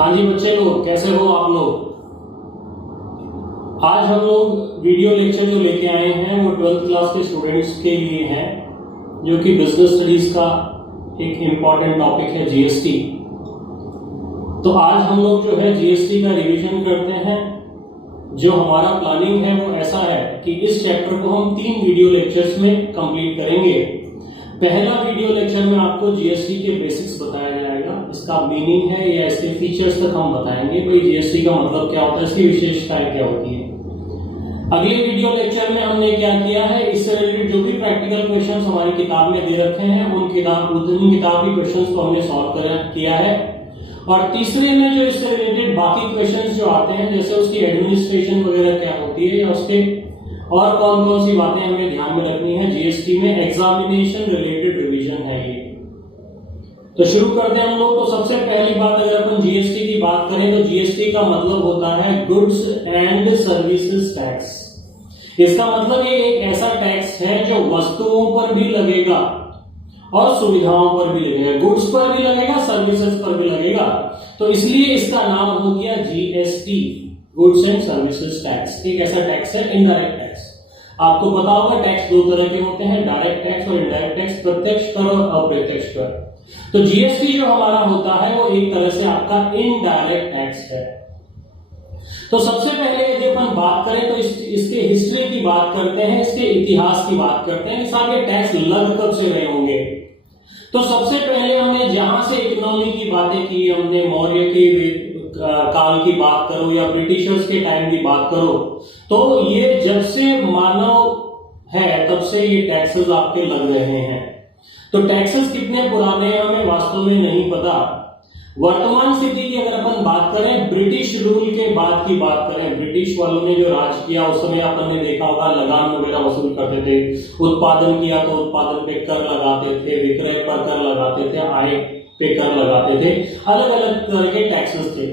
हाँ जी बच्चे लोग, कैसे हो आप लोग। आज हम लोग वीडियो लेक्चर जो लेके आए हैं वो 12th क्लास के स्टूडेंट्स के लिए है, जो कि बिजनेस स्टडीज का एक इम्पॉर्टेंट टॉपिक है जीएसटी। तो आज हम लोग जो है जीएसटी का रिवीजन करते हैं। जो हमारा प्लानिंग है वो ऐसा है कि इस चैप्टर को हम 3 वीडियो लेक्चर्स में कंप्लीट करेंगे। पहला वीडियो लेक्चर में आपको जीएसटी के बेसिक्स बताया जाएगा, इसका मीनिंग है या इसके फीचर्स तक हम बताएंगे, भाई जीएसटी का मतलब क्या होता है, इसकी विशेषताएं क्या होती है। अगले वीडियो लेक्चर में हमने क्या किया है, इससे रिलेटेड जो भी प्रैक्टिकल क्वेश्चंस हमारी किताब में दे रखे हैं उन किताबी क्वेश्चंस को हमने सॉल्व किया है। और तीसरे में जो इससे रिलेटेड बाकी क्वेश्चंस जो आते हैं, जैसे उसकी एडमिनिस्ट्रेशन वगैरह क्या होती है या उसके और कौन कौन सी बातें हमें ध्यान में रखनी है जीएसटी में, एग्जामिनेशन रिलेटेड रिवीजन है ये। तो शुरू करते हैं हम लोग। तो सबसे पहली बात, अगर अपन जीएसटी की बात करें तो जीएसटी का मतलब होता है गुड्स एंड सर्विसेज टैक्स। इसका मतलब ये एक ऐसा टैक्स है जो वस्तुओं पर भी लगेगा और सुविधाओं पर भी लगेगा, गुड्स पर भी लगेगा, सर्विसेज पर भी लगेगा। तो इसलिए इसका नाम हो गया GST, goods and services tax. एक ऐसा टैक्स है इनडायरेक्ट टैक्स। आपको पता होगा टैक्स 2 तरह के होते हैं, डायरेक्ट टैक्स और इनडायरेक्ट टैक्स, प्रत्यक्ष कर और अप्रत्यक्ष कर। तो जीएसटी जो हमारा होता है वो एक तरह से आपका इनडायरेक्ट टैक्स है। तो सबसे पहले यदि अपन बात करें तो इसके हिस्ट्री की बात करते हैं, इसके इतिहास की बात करते हैं, साहब ये टैक्स लग कब से रहे होंगे। तो सबसे पहले हमने जहां से इकोनॉमी की बातें की, हमने मौर्य के काल की बात करो या ब्रिटिशर्स के टाइम की बात करो, तो ये जब से मानव है तब से ये टैक्सेस आपके लग रहे हैं। तो टैक्सेस कितने पुराने हैं हमें वास्तव में नहीं पता। वर्तमान स्थिति की अगर अपन बात करें, ब्रिटिश रूल के बाद की बात करें, ब्रिटिश वालों ने जो राज किया उस समय अपन ने देखा होगा लगान वगैरह वसूल करते थे। उत्पादन किया तो उत्पादन पे कर लगाते थे, विक्रय पर कर लगाते थे, आय पे कर लगाते थे, अलग अलग तरह के टैक्सेस थे।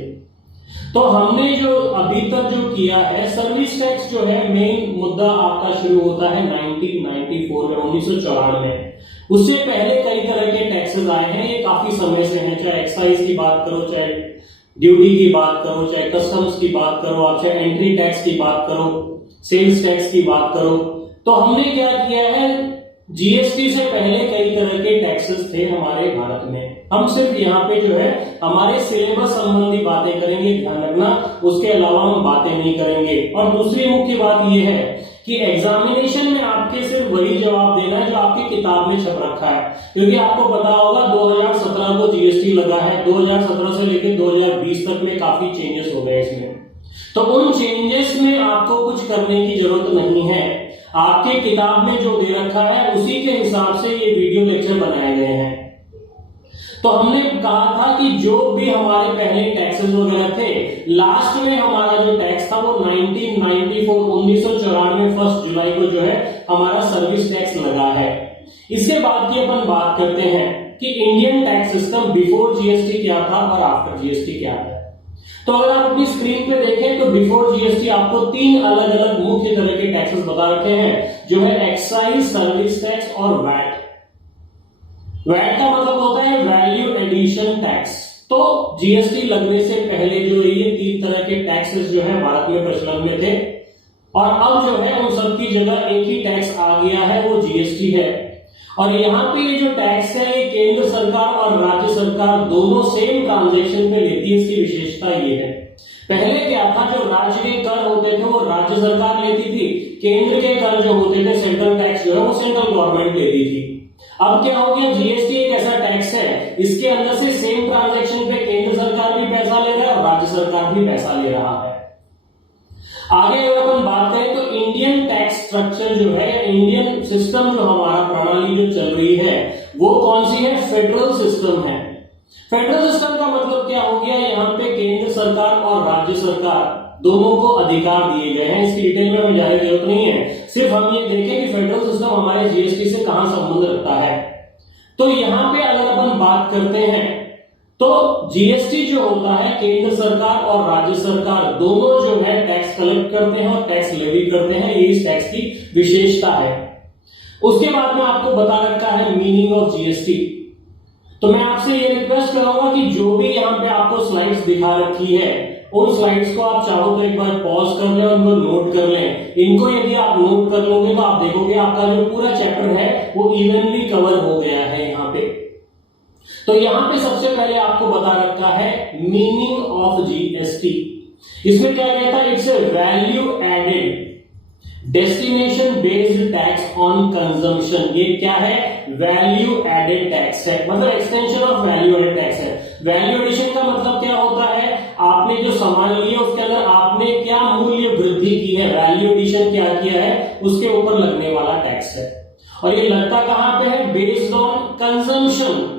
तो हमने जो अभी तक जो किया है, सर्विस टैक्स जो है मेन मुद्दा आपका शुरू होता है 1994 में, 1994 में। उससे पहले कई तरह के टैक्सेस आए हैं, ये काफी समय से हैं, चाहे एक्साइज की बात करो, चाहे ड्यूटी की बात करो, चाहे कस्टम्स की बात करो, आप चाहे एंट्री टैक्स की बात करो, सेल्स टैक्स की बात करो। तो हमने क्या किया है, जीएसटी से पहले कई तरह के टैक्सेस थे हमारे भारत में। हम सिर्फ यहाँ पे जो है हमारे सिलेबस संबंधी बातें करेंगे, ध्यान रखना, उसके अलावा हम बातें नहीं करेंगे। और दूसरी मुख्य बात यह है कि एग्जामिनेशन में आपके सिर्फ वही जवाब देना है जो आपकी किताब में छप रखा है, क्योंकि आपको पता होगा 2017 को जीएसटी लगा है, 2017 से लेकर 2020 तक में काफी चेंजेस हो गए इसमें। तो उन चेंजेस में आपको कुछ करने की जरूरत नहीं है, आपके किताब में जो दे रखा है उसी के हिसाब से ये वीडियो लेक्चर बनाए गए हैं। तो हमने कहा था कि जो भी हमारे पहले टैक्सेस वगैरह थे, लास्ट में हमारा जो टैक्स था वो 1994 1 जुलाई को जो है हमारा सर्विस टैक्स लगा है। इसके बाद की अपन बात करते हैं कि Indian tax system before GST क्या था और आफ्टर जीएसटी क्या है। तो अगर आप अपनी स्क्रीन पे देखें तो बिफोर जीएसटी आपको 3 अलग अलग मुख्य तरह के टैक्सेस बता रखे हैं, जो है एक्साइज, सर्विस टैक्स और वैट। वैट का मतलब होता है वैल्यू एडिशन टैक्स। तो जीएसटी लगने से पहले जो ये 3 तरह के टैक्सेस जो है भारत में प्रचलन में थे, और अब जो है उन सब की जगह एक ही टैक्स आ गया है, वो जीएसटी है। और यहाँ पे ये जो टैक्स है ये केंद्र सरकार और राज्य सरकार दोनों सेम ट्रांजैक्शन पे लेती है। इसकी विशेषता ये है, पहले क्या था, जो राज्य के कर होते थे वो राज्य सरकार लेती थी, केंद्र के कर जो होते थे, सेंट्रल टैक्स जो है वो सेंट्रल गवर्नमेंट लेती थी। अब क्या हो गया, जीएसटी एक ऐसा टैक्स है, इसके अंदर से सेम ट्रांजैक्शन पे केंद्र सरकार भी पैसा ले रहा है और राज्य सरकार भी पैसा ले रहा है। आगे अगर अपन बात करें तो इंडियन टैक्स स्ट्रक्चर जो है, इंडियन सिस्टम जो हमारा प्रणाली जो चल रही है वो कौन सी है, फेडरल सिस्टम है। फेडरल सिस्टम का मतलब क्या हो गया, यहाँ पे केंद्र सरकार और राज्य सरकार दोनों को अधिकार दिए गए हैं। इसकी डिटेल में हमें जाने की जरूरत नहीं है, सिर्फ हम ये देखें कि फेडरल सिस्टम हमारे जीएसटी से कहां संबंध रखता है। तो यहाँ पे अगर अपन बात करते हैं तो जीएसटी जो होता है, केंद्र सरकार और राज्य सरकार दोनों जो है टैक्स कलेक्ट करते हैं और टैक्स लेवी करते हैं, ये इस टैक्स की विशेषता है। उसके बाद में आपको बता रखा है मीनिंग ऑफ जीएसटी। तो मैं आपसे ये रिक्वेस्ट करूंगा कि जो भी यहाँ पे आपको स्लाइड्स दिखा रखी है उन स्लाइड्स को आप चाहो तो एक बार पॉज कर लें, उनको नोट कर लें। इनको यदि आप नोट कर लोगे तो आप देखोगे आपका जो पूरा चैप्टर है वो इवनली कवर हो गया है यहाँ पे। तो यहाँ पे सबसे पहले आपको बता रखा है मीनिंग ऑफ जीएसटी। इसमें क्या कहता है, it's a value added destination based tax on consumption. ये क्या है, वैल्यू एडेड टैक्स है, मतलब extension of value added tax है। वैल्यू एडिशन का मतलब क्या होता है, आपने जो सामान लिया उसके अंदर आपने क्या मूल्य वृद्धि की है, वैल्यू एडिशन क्या किया है, उसके ऊपर लगने वाला टैक्स है। और ये लगता कहां पे है, बेस्ड ऑन कंजम्पशन।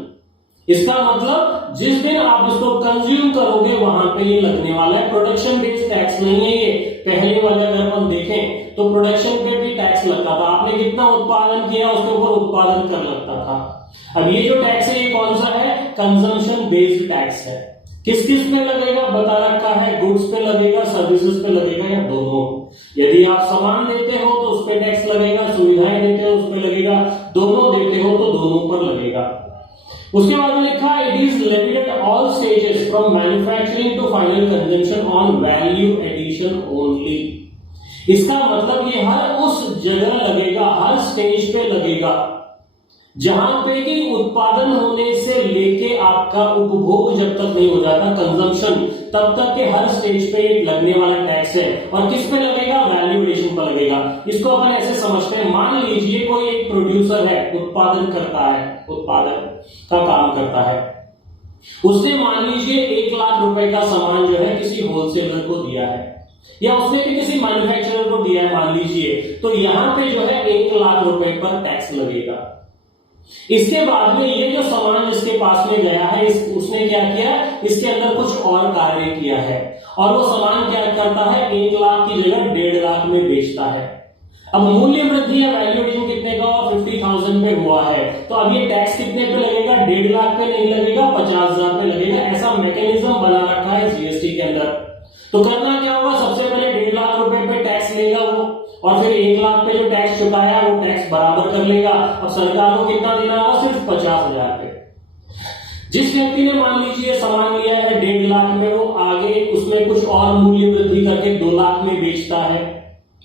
इसका मतलब जिस दिन आप इसको कंज्यूम करोगे वहां पे ये लगने वाला है। प्रोडक्शन बेस्ड टैक्स नहीं है ये। पहले वाले अगर हम देखें तो प्रोडक्शन पे भी टैक्स लगता था, आपने कितना उत्पादन किया उसके ऊपर उत्पादन कर लगता था। अब ये जो टैक्स है ये कौन सा है, कंजम्पशन बेस्ड टैक्स है। किस किस पे लगेगा बता रखा है, गुड्स पे लगेगा, सर्विसेज पे लगेगा या दोनों। यदि आप सामान देते हो तो उस पे टैक्स लगेगा, सुविधाएं देते हो उस पे लगेगा, दोनों देते हो तो दोनों पर लगेगा। उसके बाद में लिखा है it is levied at all stages from manufacturing to final consumption on value addition only. इसका मतलब ये हर उस जगह लगेगा, हर स्टेज पे लगेगा जहां पे कि उत्पादन होने से लेके आपका उपभोग जब तक नहीं हो जाता, कंजम्पशन, तब तक के हर स्टेज पे लगने वाला टैक्स है। और किस पे लगेगा, वैल्यू एडिशन पर लगेगा। इसको अपन ऐसे समझते हैं, मान लीजिए कोई एक प्रोड्यूसर है, उत्पादन करता है, उत्पादन का काम करता है, उसने मान लीजिए 1 लाख रुपए का सामान जो है किसी होलसेलर को दिया है या उसने भी किसी मैन्युफैक्चरर को दिया है मान लीजिए, तो यहां पे जो है 1 लाख रुपए पर टैक्स लगेगा। इसके बाद में ये जो सामान जिसके पास में गया है उसने क्या किया, इसके अंदर कुछ और कार्य किया है और वो सामान क्या करता है, 1 लाख की जगह 1.5 लाख में बेचता है। अब मूल्य वृद्धि या वैल्यू एडिशन कितने का, 50,000 पे हुआ है, तो अब ये टैक्स कितने पे लगेगा, 1.5 लाख पे नहीं लगेगा, 50,000 पे लगेगा। ऐसा मैकेनिज्म बना रखा है जीएसटी के अंदर। तो करना क्या होगा, सबसे पहले 1.5 लाख रुपए पे टैक्स लेगा वो, और फिर 1 लाख पे जो टैक्स चुकाया है वो टैक्स बराबर कर लेगा। अब सरकार को कितना देना होगा, सिर्फ 50,000 पे। जिस व्यक्ति ने मान लीजिए सामान लिया है 1.5 लाख में, वो आगे उसमें कुछ और मूल्य वृद्धि करके 2 लाख में बेचता है,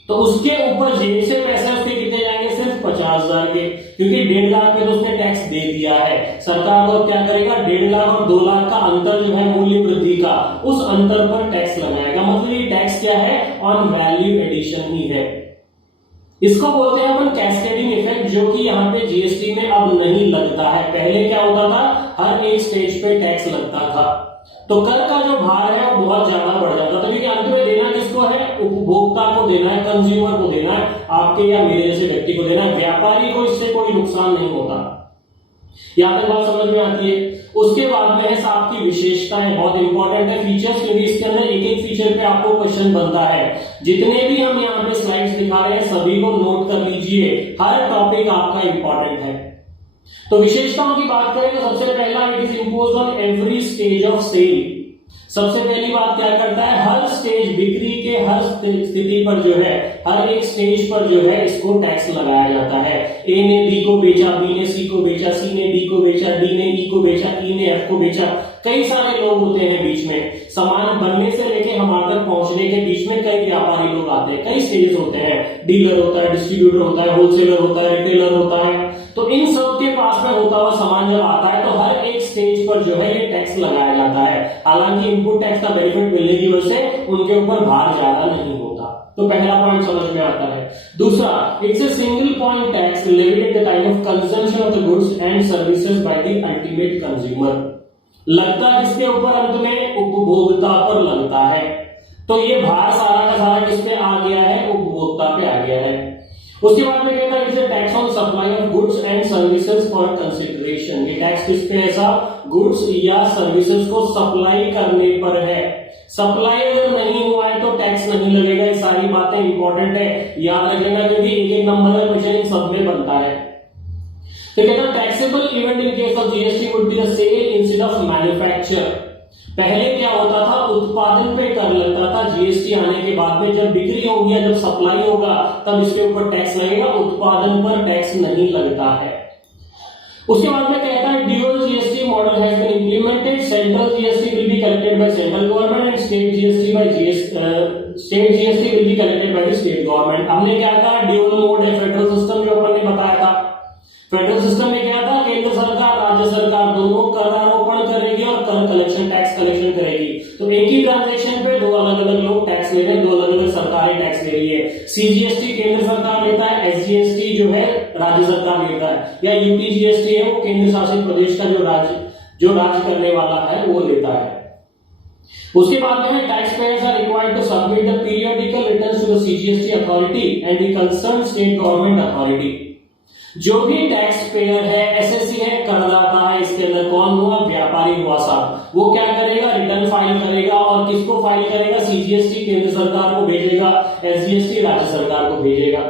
तो उसके ऊपर जेब से पैसे उसके कितने जाएंगे, सिर्फ 50,000 के, क्योंकि 1.5 लाख पे तो उसने टैक्स दे दिया है। सरकार को क्या करेगा, 1.5 लाख और 2 लाख का अंतर जो है मूल्य वृद्धि का, उस अंतर पर टैक्स लगाएगा। मतलब ये टैक्स क्या है, ऑन वैल्यू एडिशन ही है। इसको बोलते हैं अपन कैस्केडिंग इफेक्ट, जो कि यहाँ पे जीएसटी में अब नहीं लगता है। पहले क्या होता था, हर एक स्टेज पे टैक्स लगता था, तो कर का जो भार है वो बहुत ज्यादा बढ़ जाता था, क्योंकि अंत में देना किसको है, उपभोक्ता को देना है, कंज्यूमर को देना है, आपके या मेरे जैसे व्यक्ति को देना है। व्यापारी को इससे कोई नुकसान नहीं होता। यहां तक बात समझ में आती है। उसके बाद में है आपकी विशेषताएं, बहुत इंपॉर्टेंट है फीचर्स, क्योंकि इसके अंदर एक एक फीचर पे आपको क्वेश्चन बनता है। जितने भी हम यहाँ पे स्लाइड्स दिखा रहे हैं सभी को नोट कर लीजिए, हर टॉपिक आपका इंपॉर्टेंट है। तो विशेषताओं की बात करें तो सबसे पहला, it is imposed on every stage of sale. सबसे पहली बात क्या करता है, हर स्टेज, बिक्री के हर स्थिति पर जो है, हर एक स्टेज पर जो है इसको टैक्स लगाया जाता है। ए ने बी को बेचा, बी ने सी को बेचा, सी ने डी को बेचा, डी ने ई को बेचा, ई ने एफ को बेचा। कई सारे लोग होते हैं बीच में, सामान बनने से लेके हमारे तक पहुंचने के बीच में कई व्यापारी लोग आते हैं, कई स्टेजेस होते हैं, डीलर होता है, डिस्ट्रीब्यूटर होता है, होलसेलर होता है, रिटेलर होता है। तो इन सब के पास में होता हुआ सामान जब आता है तो हर एक स्टेज पर जो है ये टैक्स लगाया जाता है। हालांकि इनपुट टैक्स का बेनिफिट मिलने की वजह से उनके ऊपर भार ज्यादा नहीं होता। तो पहला पॉइंट समझ में आता है। दूसरा, it's a single point tax levied at the time of consumption of the goods and services by the ultimate consumer. लगता किसके ऊपर, अंत में उपभोक्ता पर लगता है। तो ये भार सारा का सारा किस पे आ गया है, उपभोक्ता पे आ गया है। उसके बाद में कहता है it's A tax on supply of goods and services for consideration. ये टैक्स किस पे है साहब, गुड्स या सर्विसेज को सप्लाई करने पर है। सप्लाई अगर नहीं हुआ है तो टैक्स नहीं लगेगा। ये सारी बातें इंपॉर्टेंट है, याद रखना, क्योंकि एक एक नंबर का क्वेश्चन इन सब में बनता है। तो कहता है taxable event in case of GST would be the sale instead of manufacture. पहले क्या होता था, उत्पादन पे कर लगता था, जीएसटी आने के बाद में जब बिक्री होगी, जब सप्लाई होगा तब इसके ऊपर टैक्स लगेगा, उत्पादन पर टैक्स नहीं लगता है। उसके बाद में कहता है dual GST model has been implemented, central GST will be collected by central government and state GST will be collected by the state government. हमने क्या कहा, ड्यूअल मोड है फेडरल सिस्टम, जो अपन ने बताया था। फेडरल सिस्टम में क्या था, केंद्र सरकार राज्य सरकार दोनों कर आरोपण करेगी और कर कलेक्शन टैक्स कलेक्शन करेगी। तो एक ही ट्रांजैक्शन पे दो अलग अलग लोग टैक्स ले रहे हैं, दो अलग अलग सरकारें टैक्स ले रही है। सीजीएसटी केंद्र सरकार लेता है, एसजीएसटी जो है राज्य सरकार लेता है, या यूपीजीएसटी है वो केंद्र शासित प्रदेश का जो राज्य करने वाला है वो लेता है। उसके बाद में tax payers are required to submit the periodical returns to the CGST authority and the concern state government authority. जो भी टैक्स पेयर है, एसएससी है, करदाता है, इसके अंदर कौन हुआ, व्यापारी हुआ साहब, वो क्या करेगा, रिटर्न फाइल करेगा और किसको फाइल करेगा, सीजीएसटी केंद्र सरकार को भेजेगा, एसजीएसटी राज्य सरकार को भेजेगा।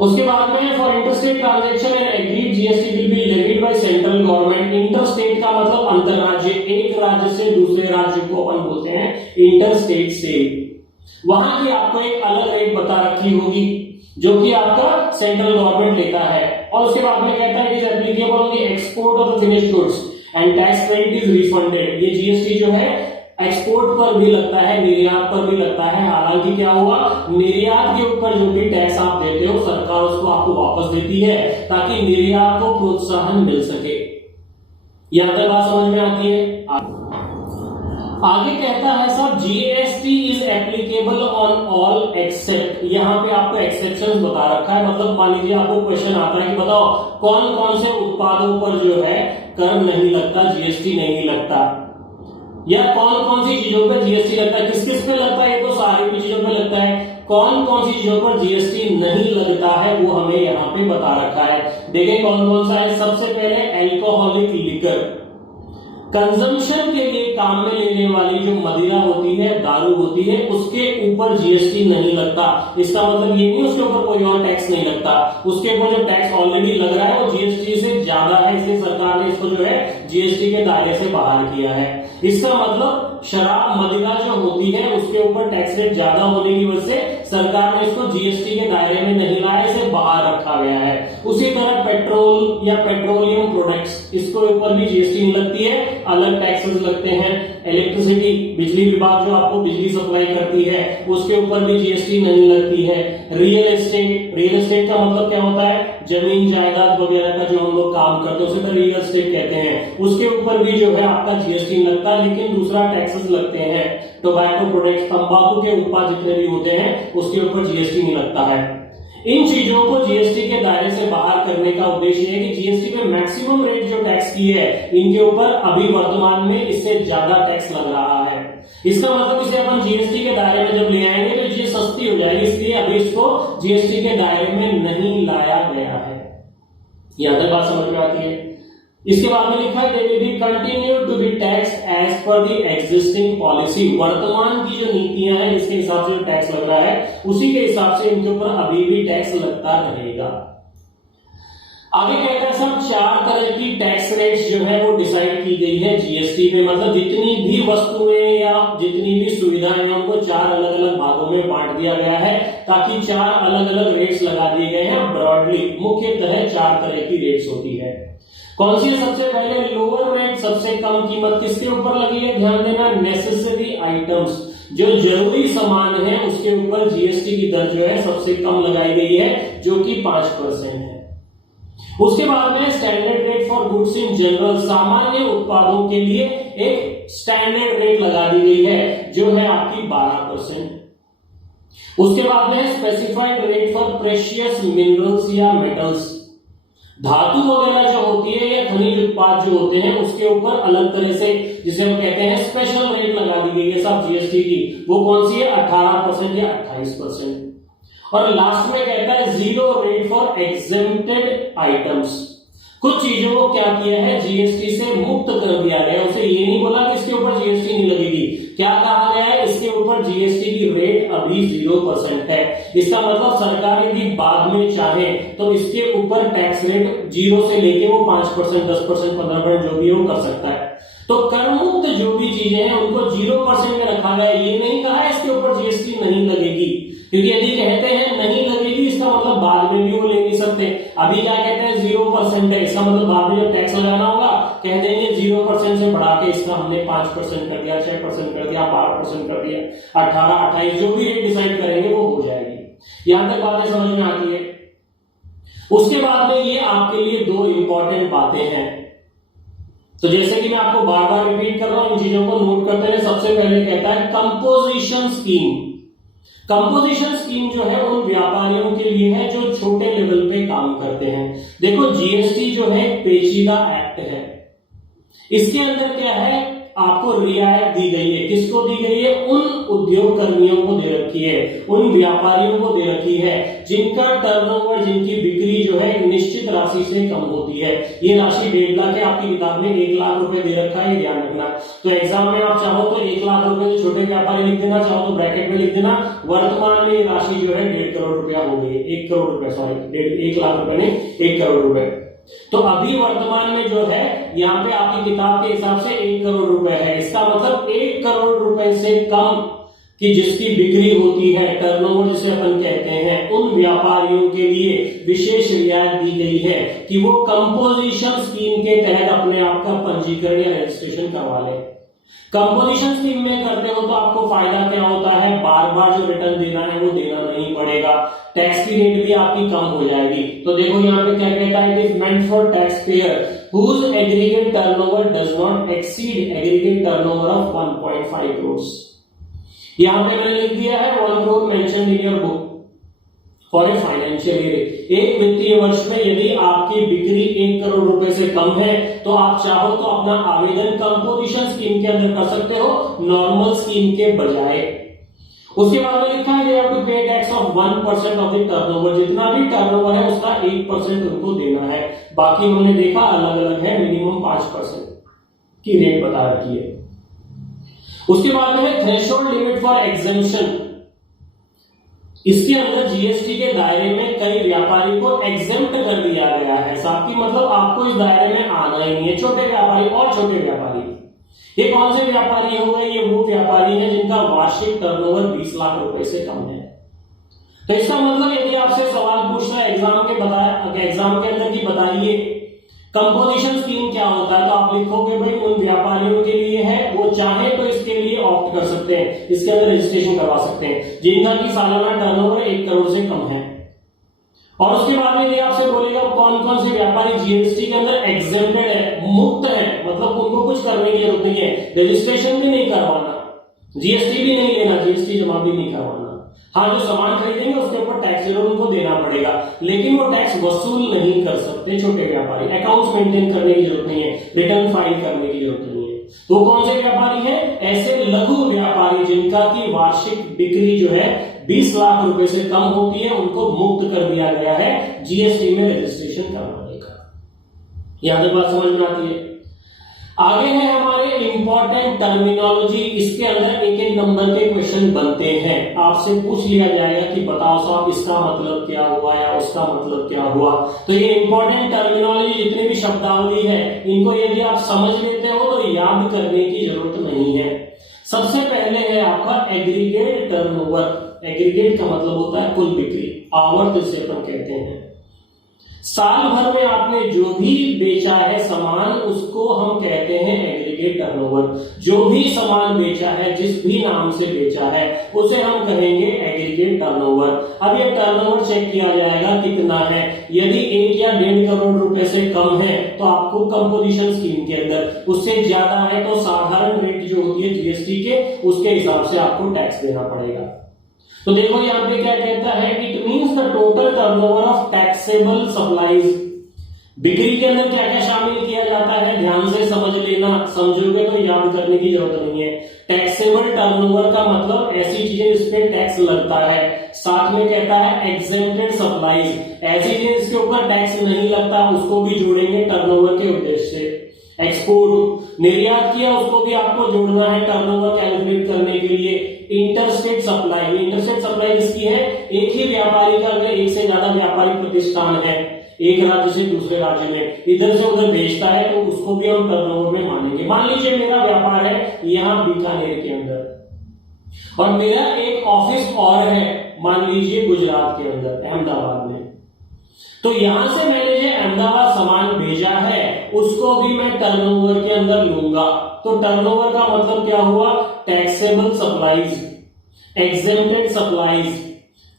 उसके बाद में for interstate transaction and agreed GST will be levied by central government. Interstate का मतलब अंतरराज्य, एक राज्य से दूसरे राज्य को अपन बोलते हैं इंटरस्टेट सेल। वहां की आपको एक अलग रेट बता रखी होगी जो कि आपका सेंट्रल गवर्नमेंट लेता है। और उसके बाद में कहता है it is applicable on the export of the finished goods and tax credit is refunded. ये जीएसटी जो है एक्सपोर्ट पर भी लगता है, निर्यात पर भी लगता है। हालांकि क्या हुआ, निर्यात के ऊपर जो भी टैक्स आप देते हो सरकार उसको आपको वापस देती है ताकि निर्यात को प्रोत्साहन मिल सके। यहां तक बात समझ में आती है। आगे कहता है साहब GST is applicable on all except. यहां पे आपको एक्सेप्शंस बता रखा है, मतलब मान लीजिए आपको क्वेश्चन आता है कि बताओ कौन कौन से उत्पादों पर जो है कर नहीं लगता, जीएसटी नहीं लगता, या कौन कौन सी चीजों पर जीएसटी लगता है। किस किस पे लगता है, ये तो सारी भी चीजों पे लगता है। कौन कौन सी चीजों पर जीएसटी नहीं लगता है वो हमें यहाँ पे बता रखा है। देखें कौन कौन सा है। सबसे पहले अल्कोहलिक लिकर, कंजम्पशन के लिए काम में लेने वाली जो मदिरा होती है, दारू होती है, उसके ऊपर जीएसटी नहीं लगता। इसका मतलब ये नहीं उसके ऊपर कोई और टैक्स नहीं लगता, उसके ऊपर जो टैक्स ऑलरेडी लग रहा है वो जीएसटी से ज्यादा है, इसलिए सरकार ने इसको जो है जीएसटी के दायरे से बाहर किया है। इसका मतलब शराब मदिरा जो होती है उसके ऊपर टैक्स रेट ज्यादा होने की वजह से सरकार ने इसको जीएसटी के दायरे में नहीं लाया, इसे बाहर रखा गया है। उसी तरह पेट्रोल या पेट्रोलियम प्रोडक्ट्स, इसके ऊपर भी जीएसटी नहीं लगती है, अलग टैक्सेस लगते हैं। इलेक्ट्रिसिटी, बिजली विभाग जो आपको बिजली सप्लाई करती है उसके ऊपर भी जीएसटी नहीं लगती है। रियल एस्टेट, रियल एस्टेट का मतलब क्या होता है, जमीन जायदाद वगैरह का जो हम लोग काम करते हैं उसे तो रियल एस्टेट कहते हैं, उसके ऊपर भी जो है आपका जीएसटी नहीं लगता, लेकिन दूसरा टैक्सेस लगते हैं। टोबैको प्रोडक्ट्स, तंबाकू के उत्पाद जितने भी होते हैं उसके ऊपर जीएसटी नहीं लगता है। इन चीजों को जीएसटी के दायरे से बाहर करने का उद्देश्य है कि जीएसटी पे मैक्सिमम रेट जो टैक्स की है इनके ऊपर अभी वर्तमान में इससे ज्यादा टैक्स लग रहा है। इसका मतलब इसे अपन जीएसटी के दायरे में जब ले आएंगे तो ये सस्ती हो जाएगी, इसलिए अभी इसको जीएसटी के दायरे में नहीं लाया गया है। यहां तक बात समझ में आती है। इसके बाद में लिखा है they will be continue to be taxed as per the existing policy. वर्तमान की जो नीतियां हैं जिसके हिसाब से जो टैक्स लग रहा है उसी के हिसाब से इनके ऊपर अभी भी टैक्स लगता रहेगा। आगे कहता है सब 4 तरह की टैक्स रेट्स जो है वो डिसाइड की गई है जीएसटी में, मतलब जितनी भी वस्तुएं या जितनी भी सुविधाएं हैं उनको 4 अलग अलग भागों में बांट दिया गया है ताकि 4 अलग अलग रेट्स लगा दिए गए हैं। ब्रॉडली मुख्यतः 4 तरह की रेट्स होती है। कौन सी है? सबसे पहले लोअर रेट, सबसे कम कीमत किसके ऊपर लगी है, ध्यान देना, नेसेसरी आइटम्स, जो जरूरी सामान है उसके ऊपर जीएसटी की दर जो है सबसे कम लगाई गई है जो कि 5% है। उसके बाद में standard rate for goods in general, सामान्य उत्पादों के लिए एक स्टैंडर्ड रेट लगा दी गई है जो है आपकी 12%। उसके बाद में specified rate for precious minerals या मेटल्स, धातु वगैरह जो होती है या खनिज उत्पाद जो होते हैं उसके ऊपर अलग तरह से जिसे हम कहते हैं स्पेशल रेट लगा दी गई है सब जीएसटी की। वो कौन सी है? 18% या 28%। और लास्ट में कहता है zero rate for exempted items, कुछ चीजों को क्या किया है जीएसटी से मुक्त कर दिया गया। उसे ये नहीं बोला कि इसके ऊपर जीएसटी नहीं लगेगी, क्या कहा गया है, इसके ऊपर जीएसटी की रेट अभी 0% है। इसका मतलब सरकार यदि बाद में चाहे तो इसके ऊपर टैक्स रेट 0 से लेके वो 5%, 10%, 15% जो भी वो कर सकता है। तो कर मुक्त जो भी चीजें हैं उनको 0% में रखा गया, ये नहीं कहा है इसके ऊपर जीएसटी नहीं लगेगी, क्योंकि यदि कहते हैं नहीं लगेगी इसका मतलब बाद में भी वो ले नहीं सकते। अभी क्या कहते हैं 0% है, इसका मतलब बाद में जब टैक्स लगाना होगा कह देंगे 0% से बढ़ा के इसका हमने 5% कर दिया, 6% कर दिया, 12% कर दिया, 18, 28 जो भी रेट डिसाइड करेंगे वो हो जाएगी। यहां तक बातें समझ में आती है। उसके बाद में ये आपके लिए दो इंपॉर्टेंट बातें हैं, तो जैसे कि मैं आपको बार बार रिपीट कर रहा हूं, इन चीजों को नोट करते रहे। सबसे पहले कहता है कंपोजिशन स्कीम। कंपोजिशन स्कीम जो है उन व्यापारियों के लिए है जो छोटे लेवल पे काम करते हैं। देखो जीएसटी जो है पेचीदा एक्ट है, इसके अंदर क्या है, आपको रियायत दी गई है। किसको दी गई है? उन उद्योग कर्मियों को दे रखी है, उन व्यापारियों को दे रखी है जिनका टर्नओवर, जिनकी बिक्री जो है निश्चित राशि से कम होती है। ये राशि 1.5 लाख है, आपकी किताब में 1 लाख रुपए दे रखा है, ध्यान रखना। तो एग्जाम में आप चाहो तो 1 लाख रुपए जो छोटे व्यापारी लिख देना, चाहो तो ब्रैकेट में लिख देना। वर्तमान में ये राशि जो है 1.5 करोड़ रुपया हो गई है, 1 करोड़ रुपए, सॉरी 1 लाख रुपए नहीं, 1 करोड़ रुपए। तो अभी वर्तमान में जो है यहाँ पे आपकी किताब के हिसाब से 1 करोड़ रुपए है। इसका मतलब 1 करोड़ रुपए से कम की जिसकी बिक्री होती है, टर्नओवर जिसे अपन कहते हैं, उन व्यापारियों के लिए विशेष रियायत दी गई है कि वो कंपोजिशन स्कीम के तहत अपने आप का पंजीकरण या रजिस्ट्रेशन करवा ले। कंपोजिशन स्कीम में करते हो तो आपको फायदा क्या होता है, बार बार जो रिटर्न देना है वो देना नहीं पड़ेगा, टैक्स की रेट भी आपकी कम हो जाएगी। तो देखो यहाँ पे क्या कहता है, it is meant for tax payer whose aggregate turnover does not exceed aggregate turnover of 1.5 crores। यहाँ पे मैंने लिख दिया है 1 crore mentioned in your book for a financial year। एक वित्तीय वर्ष में यदि आपकी बिक्री 1 करोड़ रुपए से कम है तो आप चाहो तो अपना आवेदन कंपोजिशन स्कीम के अंदर कर सकते हो, नॉर्मल स्कीम के बजाय। उसके बाद में लिखा है दे हैव टू पे tax of 1% of the turnover. जितना भी टर्नओवर है उसका 1% उनको देना है। बाकी हमने देखा अलग अलग है, मिनिमम 5% की रेट बता रखी है। उसके बाद में है थ्रेशोल्ड लिमिट फॉर एग्जेम्पशन। इसके अंदर जीएसटी के दायरे में कई व्यापारी को एग्जेम्प्ट कर दिया गया है। साथ ही मतलब आपको इस दायरे में आना ही नहीं है, छोटे व्यापारी और छोटे व्यापारी। ये कौन से व्यापारी हो गए? ये वो व्यापारी हैं जिनका वार्षिक टर्नओवर 20 लाख रुपए से कम है। तो इसका मतलब यदि आपसे सवाल पूछ रहा है एग्जाम के अंदर की बताइए कंपोजिशन स्कीम क्या होता है, तो आप लिखोगे भाई उन व्यापारियों के लिए है, वो चाहे तो इसके लिए ऑप्ट कर सकते हैं, इसके अंदर रजिस्ट्रेशन करवा सकते हैं जिनका की सालाना टर्नओवर 1 करोड़ से कम है। और उसके बाद में यदि आपसे बोलेगा कौन कौन से व्यापारी जीएसटी के अंदर एग्जेम्प्टेड है, मुक्त है, मतलब उनको कुछ करने की जरूरत नहीं है, रजिस्ट्रेशन भी नहीं करवाना, जीएसटी भी नहीं लेना, जीएसटी जमा भी नहीं करवाना। हाँ, जो सामान खरीदेंगे उसके ऊपर टैक्स जरूर उनको देना पड़ेगा, लेकिन वो टैक्स वसूल नहीं कर सकते छोटे व्यापारी। अकाउंट्स मेंटेन करने की जरूरत नहीं है, रिटर्न फाइल करने की जरूरत नहीं है। तो कौन से व्यापारी हैं? ऐसे लघु व्यापारी जिनका की वार्षिक बिक्री जो है 20 लाख रुपए से कम होती है, उनको मुक्त कर दिया गया है जीएसटी में रजिस्ट्रेशन करवाने का। यहां तक बात समझ में आती है। आगे है हमारे इंपॉर्टेंट टर्मिनोलॉजी। इसके अंदर एक एक नंबर के क्वेश्चन बनते हैं। आपसे पूछ लिया जाएगा कि बताओ साहब इसका मतलब क्या हुआ या उसका मतलब क्या हुआ। तो ये इंपॉर्टेंट टर्मिनोलॉजी जितने भी शब्दावली है, इनको यदि आप समझ लेते हो तो याद करने की जरूरत नहीं है। सबसे पहले है आपका एग्रीगेट टर्नओवर। एग्रीगेट का मतलब होता है कुल बिक्री, आवर्त जिसे अपन कहते हैं। साल भर में आपने जो भी बेचा है सामान, उसको हम कहते हैं एग्रीगेट टर्नओवर। जो भी सामान बेचा है, जिस भी नाम से बेचा है, उसे हम कहेंगे एग्रीगेट टर्नओवर। अब ये टर्नओवर चेक किया जाएगा कितना है। यदि 1 या 1.5 करोड़ रुपए से कम है तो आपको कंपोजिशन स्कीम के अंदर, उससे ज्यादा है तो साधारण रेट जो होती है जीएसटी के, उसके हिसाब से आपको टैक्स देना पड़ेगा। तो देखो यहाँ पे क्या कहता है, it means the total turnover of taxable supplies. बिक्री के अंदर क्या क्या शामिल किया जाता है, ध्यान से समझ लेना, समझोगे तो याद करने की जरूरत नहीं है। टैक्सेबल टर्नओवर का मतलब ऐसी चीजें जिस पे टैक्स लगता है। साथ में कहता है एग्जेम्प्टेड सप्लाईज, ऐसी चीजें जिसके ऊपर टैक्स नहीं लगता, उसको भी जोड़ेंगे टर्नओवर के उद्देश्य से। एक्सपोर्ट, निर्यात किया, उसको भी आपको जोड़ना है टर्नओवर कैलकुलेट करने के लिए। इंटरस्टेट सप्लाई, इंटरस्टेट सप्लाई किसकी है? एक ही व्यापारी का अगर एक से ज्यादा व्यापारिक प्रतिष्ठान है, एक राज्य से दूसरे राज्य में इधर से उधर भेजता है, तो उसको भी हम टर्नओवर में मानेंगे। मान लीजिए मेरा व्यापार है यहाँ बीकानेर के अंदर और मेरा एक ऑफिस और है मान लीजिए गुजरात के अंदर, अहमदाबाद में। तो यहां से मैंने जो अहमदाबाद सामान भेजा है उसको भी मैं टर्नओवर के अंदर लूंगा। तो टर्नओवर का मतलब क्या हुआ? Taxable supplies, exempted supplies,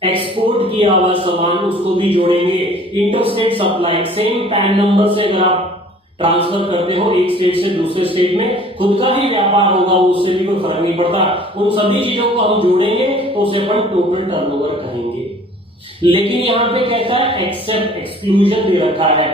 export किया हुआ सामान उसको भी जोड़ेंगे। Interstate supply, same pan number से अगर आप ट्रांसफर करते हो एक स्टेट से दूसरे स्टेट में, खुद का ही व्यापार होगा, उससे भी कोई फर्क नहीं पड़ता, उन सभी चीजों को हम जोड़ेंगे तो उसे अपन टोटल टर्नओवर कहेंगे। लेकिन यहां पे कहता है एक्सेप्ट, एक्सक्लूजन दे रखा है,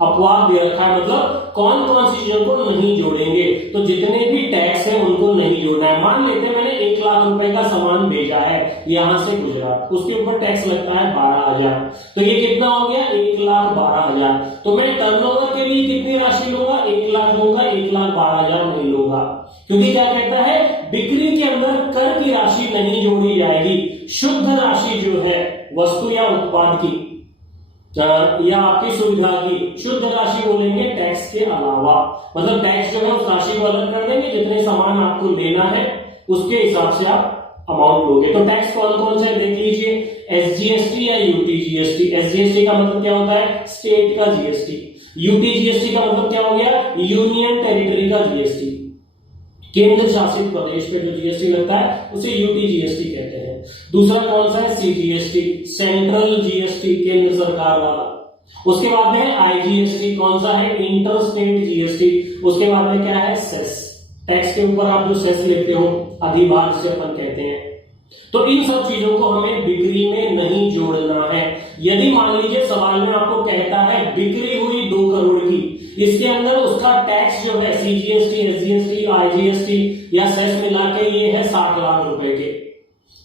अपवाद दे रखा है, मतलब कौन कौन सी चीजों को नहीं जोड़ेंगे। तो जितने भी टैक्स है उनको नहीं जोड़ना है। मान लेते हैं मैंने 1 लाख रुपए का सामान भेजा है यहां से गुजरात, उसके ऊपर टैक्स लगता है 12,000, तो ये कितना हो गया? 1,12,000। तो मैं टर्नओवर के लिए कितनी राशि लूंगा? 1 लाख लूंगा, 1,12,000 नहीं लूंगा, क्योंकि क्या कहता है? बिक्री के अंदर कर की राशि नहीं जोड़ी जाएगी। शुद्ध राशि जो है वस्तु या उत्पाद की या आपकी सुविधा की शुद्ध राशि बोलेंगे टैक्स के अलावा, मतलब टैक्स जो है उस राशि को अलग कर देंगे, जितने सामान आपको लेना है उसके हिसाब से आप अमाउंट लोगे। तो टैक्स कौन कौन से देख लीजिए, एसजीएसटी या यूटीजीएसटी। एसजीएसटी का मतलब क्या होता है? स्टेट का जीएसटी। यूटीजीएसटी का मतलब क्या हो गया? यूनियन टेरिटरी का जीएसटी। केंद्र शासित प्रदेश पे जो जीएसटी लगता है उसे यूटीजीएसटी कहते हैं। दूसरा कौन सा है? सीजीएसटी, सेंट्रल जीएसटी, केंद्र सरकार वाला। उसके बाद में आईजीएसटी, कौन सा है? Inter state GST. उसके बाद में क्या है? सेस, टैक्स के ऊपर आप जो सेस लेते हो, अधिभार जिसे अपन कहते हैं। तो इन सब चीजों को हमें बिक्री में नहीं जोड़ना है। यदि मान लीजिए सवाल में आपको कहता है बिक्री हुई 2 करोड़ की, इसके अंदर उसका टैक्स जो है सीजीएसटी, एसजीएसटी, आईजीएसटी या सेस मिला के ये है 60 लाख रुपए के,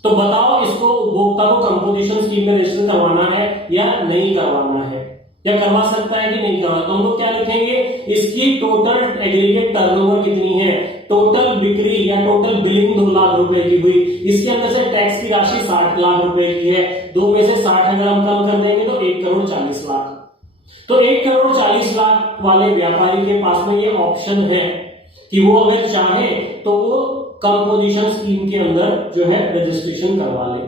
तो बताओ इसको उपभोक्ता को कंपोजिशन स्कीम में रजिस्टर करवाना है या नहीं करवाना है, या करवा सकता है कि नहीं करवा। तो हम लोग क्या लिखेंगे? इसकी टोटल एग्रीगेट टर्नओवर कितनी है, टोटल बिक्री या टोटल बिलिंग 2 लाख रुपए की हुई, इसके अंदर से टैक्स की राशि 60 लाख रुपए की है, 2 में से 60 अगर हम कम कर देंगे तो 1 करोड़ 40 लाख। तो 1 करोड़ 40 लाख वाले व्यापारी के पास में ये ऑप्शन है कि वो अगर चाहे तो वो कंपोजिशन स्कीम के अंदर जो है रजिस्ट्रेशन करवा ले।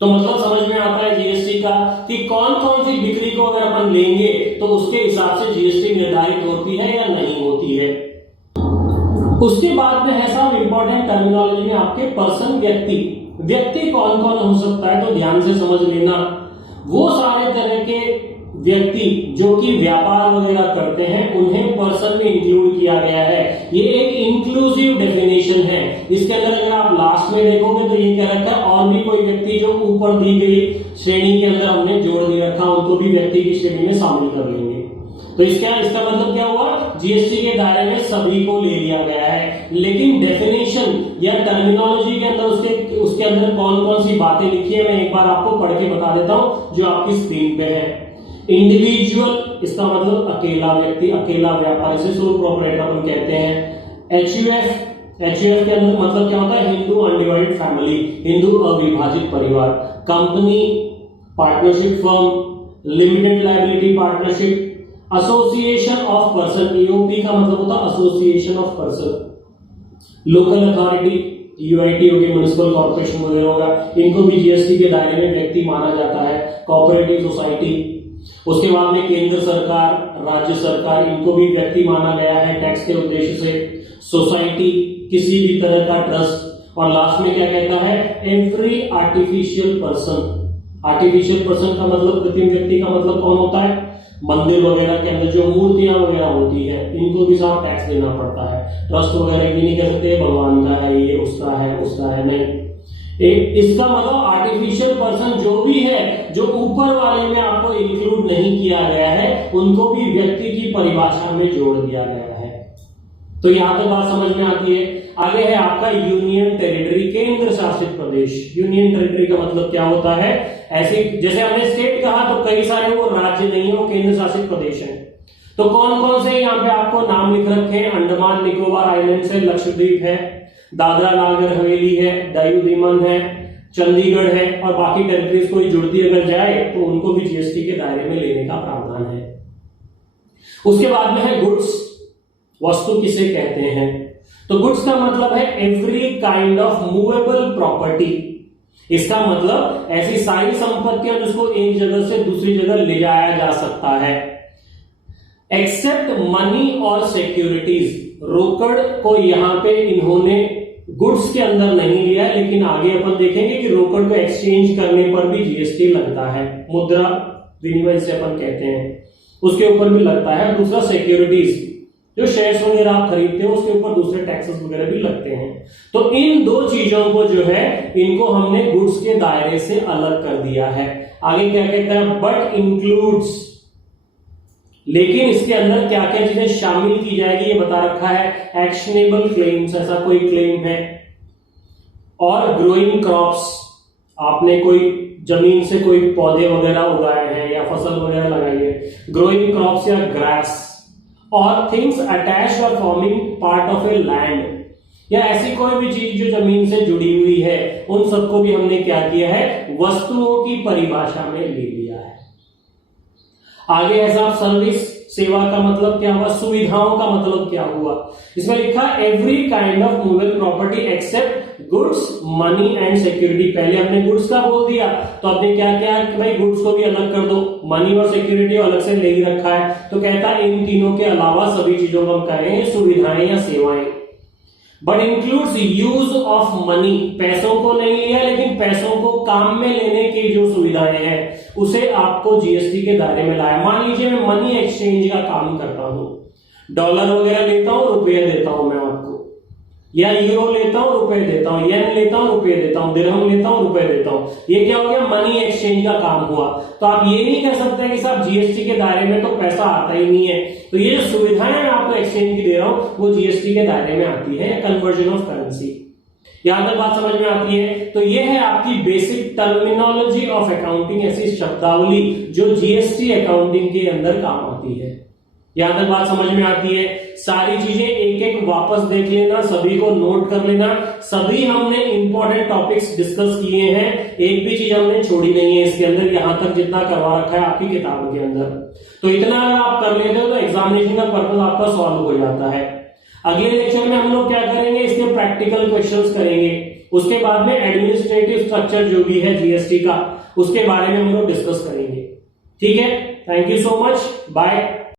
तो मतलब समझ में आता है जीएसटी का कि कौन कौन सी बिक्री को अगर अपन लेंगे तो उसके हिसाब से जीएसटी निर्धारित होती है या नहीं होती है। उसके बाद में है सब इंपॉर्टेंट टर्मिनोलॉजी में आपके पर्सन, व्यक्ति। व्यक्ति कौन कौन हो सकता है तो ध्यान से समझ लेना। वो सारे तरह के व्यक्ति जो कि व्यापार वगैरह करते हैं उन्हें पर्सन में इंक्लूड किया गया है। ये एक इंक्लूसिव डेफिनेशन है। इसके अंदर अगर आप लास्ट में देखोगे तो ये कह रखा है और भी कोई व्यक्ति जो ऊपर दी गई श्रेणी के अंदर हमने जोड़ दिया रखा, उनको भी व्यक्ति की श्रेणी में शामिल कर लेंगे। तो इसका मतलब क्या हुआ? जीएसटी के दायरे में सभी को ले लिया गया है। लेकिन डेफिनेशन या टर्मिनोलॉजी के अंदर उसके अंदर कौन कौन सी बातें लिखी है मैं एक बार आपको पढ़ के बता देता हूं जो आपकी स्क्रीन पे है। इंडिविजुअल, इसका मतलब अकेला व्यक्ति, अकेला व्यापारी, इसे सोल प्रोप्राइटर अपन कहते हैं। एचयूएफ के अंदर मतलब क्या होता है? हिंदू अनडिवाइडेड फैमिली, हिंदू अविभाजित परिवार। Company, partnership firm, limited liability partnership, association of person, AOP का मतलब होता है association of person. Local authority, UIT होगी, म्युनिसिपल कॉर्पोरेशन वगैरह होगा, इनको भी जीएसटी के दायरे में व्यक्ति माना जाता है। कोऑपरेटिव सोसाइटी, उसके बाद में केंद्र सरकार, राज्य सरकार, इनको भी व्यक्ति माना गया है टैक्स के उद्देश्य से। सोसाइटी, किसी भी तरह का ट्रस्ट, और लास्ट में क्या कहता है? Every artificial person. Artificial person का मतलब कृत्रिम व्यक्ति का मतलब कौन होता है? मंदिर वगैरह के अंदर जो मूर्तियां वगैरह होती है इनको भी साफ टैक्स देना पड़ता है। ट्रस्ट वगैरह भी नहीं कह सकते भगवान का है, ये उसका है, उसका है, नहीं। इसका मतलब आर्टिफिशियल पर्सन जो भी है, जो ऊपर वाले में आपको इंक्लूड नहीं किया गया है, उनको भी व्यक्ति की परिभाषा में जोड़ दिया गया है। तो यहां तक बात समझ में आती है। आगे है आपका यूनियन टेरिटरी, केंद्र शासित प्रदेश। यूनियन टेरिटरी का मतलब क्या होता है? ऐसे जैसे हमने स्टेट कहा तो कई सारे वो राज्य नहीं है, वो केंद्र शासित प्रदेश है। तो कौन कौन से यहाँ पे आपको नाम लिख रखे हैं? अंडमान निकोबार आइलैंड से लक्षद्वीप है, दादरा नागर हवेली है, डायू दमन है, चंडीगढ़ है, और बाकी टेरिटरीज कोई जुड़ती अगर जाए तो उनको भी जीएसटी के दायरे में लेने का प्रावधान है। उसके बाद में है गुड्स, वस्तु किसे कहते हैं? तो गुड्स का मतलब है every kind of movable property. इसका मतलब ऐसी सारी संपत्तियां जिसको एक जगह से दूसरी जगह ले जाया जा सकता है। एक्सेप्ट मनी और सिक्योरिटीज, रोकड़ को यहां पे इन्होंने गुड्स के अंदर नहीं लिया, लेकिन आगे अपन देखेंगे कि रोकड़ को एक्सचेंज करने पर भी जीएसटी लगता है, मुद्रा विनिमय से अपन कहते हैं, उसके ऊपर भी लगता है। दूसरा सिक्योरिटीज, जो शेयर्स वगैरह आप खरीदते हो उसके ऊपर दूसरे टैक्सेस वगैरह भी लगते हैं। तो इन दो चीजों को जो है इनको हमने गुड्स के दायरे से अलग कर दिया है। आगे क्या कहता है, बट इंक्लूड्स, लेकिन इसके अंदर क्या क्या चीजें शामिल की जाएगी ये बता रखा है। एक्शनेबल क्लेम्स, ऐसा कोई क्लेम है, और ग्रोइंग क्रॉप्स, आपने कोई जमीन से कोई पौधे वगैरह उगाए हैं या फसल वगैरह लगाई है, ग्रोइंग क्रॉप्स या ग्रास, और थिंग्स अटैच्ड और forming part of a land, या ऐसी कोई भी चीज जो जमीन से जुड़ी हुई है, उन सबको भी हमने क्या किया है, वस्तुओं की परिभाषा में ले लिया है। आगे है साहब सर्विस, सेवा का मतलब क्या हुआ, सुविधाओं का मतलब क्या हुआ। इसमें लिखा every kind of movable property except goods, money and security. पहले हमने गुड्स का बोल दिया, तो आपने क्या किया कि भाई गुड्स को भी अलग कर दो, मनी और सिक्योरिटी अलग से ले ही रखा है, तो कहता है इन तीनों के अलावा सभी चीजों को हम कहेंगे सुविधाएं या सेवाएं। But includes use of money, पैसों को नहीं लिया लेकिन पैसों को काम में लेने की जो सुविधाएं हैं उसे आपको जीएसटी के दायरे में लाया। मान लीजिए मैं मनी एक्सचेंज का काम करता हूं, डॉलर वगैरह लेता हूं, रुपये देता हूं मैं आपको, या यूरो लेता हूं, रुपए देता हूं, येन लेता हूं, रुपए देता हूं, दिरहम लेता हूं, रुपए देता हूं, ये क्या हो गया, मनी एक्सचेंज का काम हुआ। तो आप ये नहीं कह सकते कि साहब जीएसटी के दायरे में तो पैसा आता ही नहीं है, तो ये जो सुविधाएं मैं आपको एक्सचेंज की दे रहा हूं वो जीएसटी के दायरे में आती है, कन्वर्जन ऑफ करेंसी। यहां तक बात समझ में आती है। तो ये है आपकी बेसिक टर्मिनोलॉजी ऑफ अकाउंटिंग, ऐसी शब्दावली जो जीएसटी अकाउंटिंग के अंदर काम आती है। यहां तक बात समझ में आती है। सारी चीजें एक एक वापस देख लेना, सभी को नोट कर लेना। सभी हमने इंपॉर्टेंट टॉपिक्स डिस्कस किए हैं, एक भी चीज हमने छोड़ी नहीं है इसके अंदर, यहां तक जितना करवा रखा है आपकी किताब के अंदर। तो इतना अगर आप कर लेते हो तो एग्जामिनेशन का पर्पस आपका सॉल्व हो जाता है। अगले लेक्चर में हम लोग क्या करेंगे, इसके प्रैक्टिकल क्वेश्चंस करेंगे, उसके बाद में एडमिनिस्ट्रेटिव स्ट्रक्चर जो भी है जीएसटी का उसके बारे में हम लोग डिस्कस करेंगे। ठीक है, thank you so much, bye.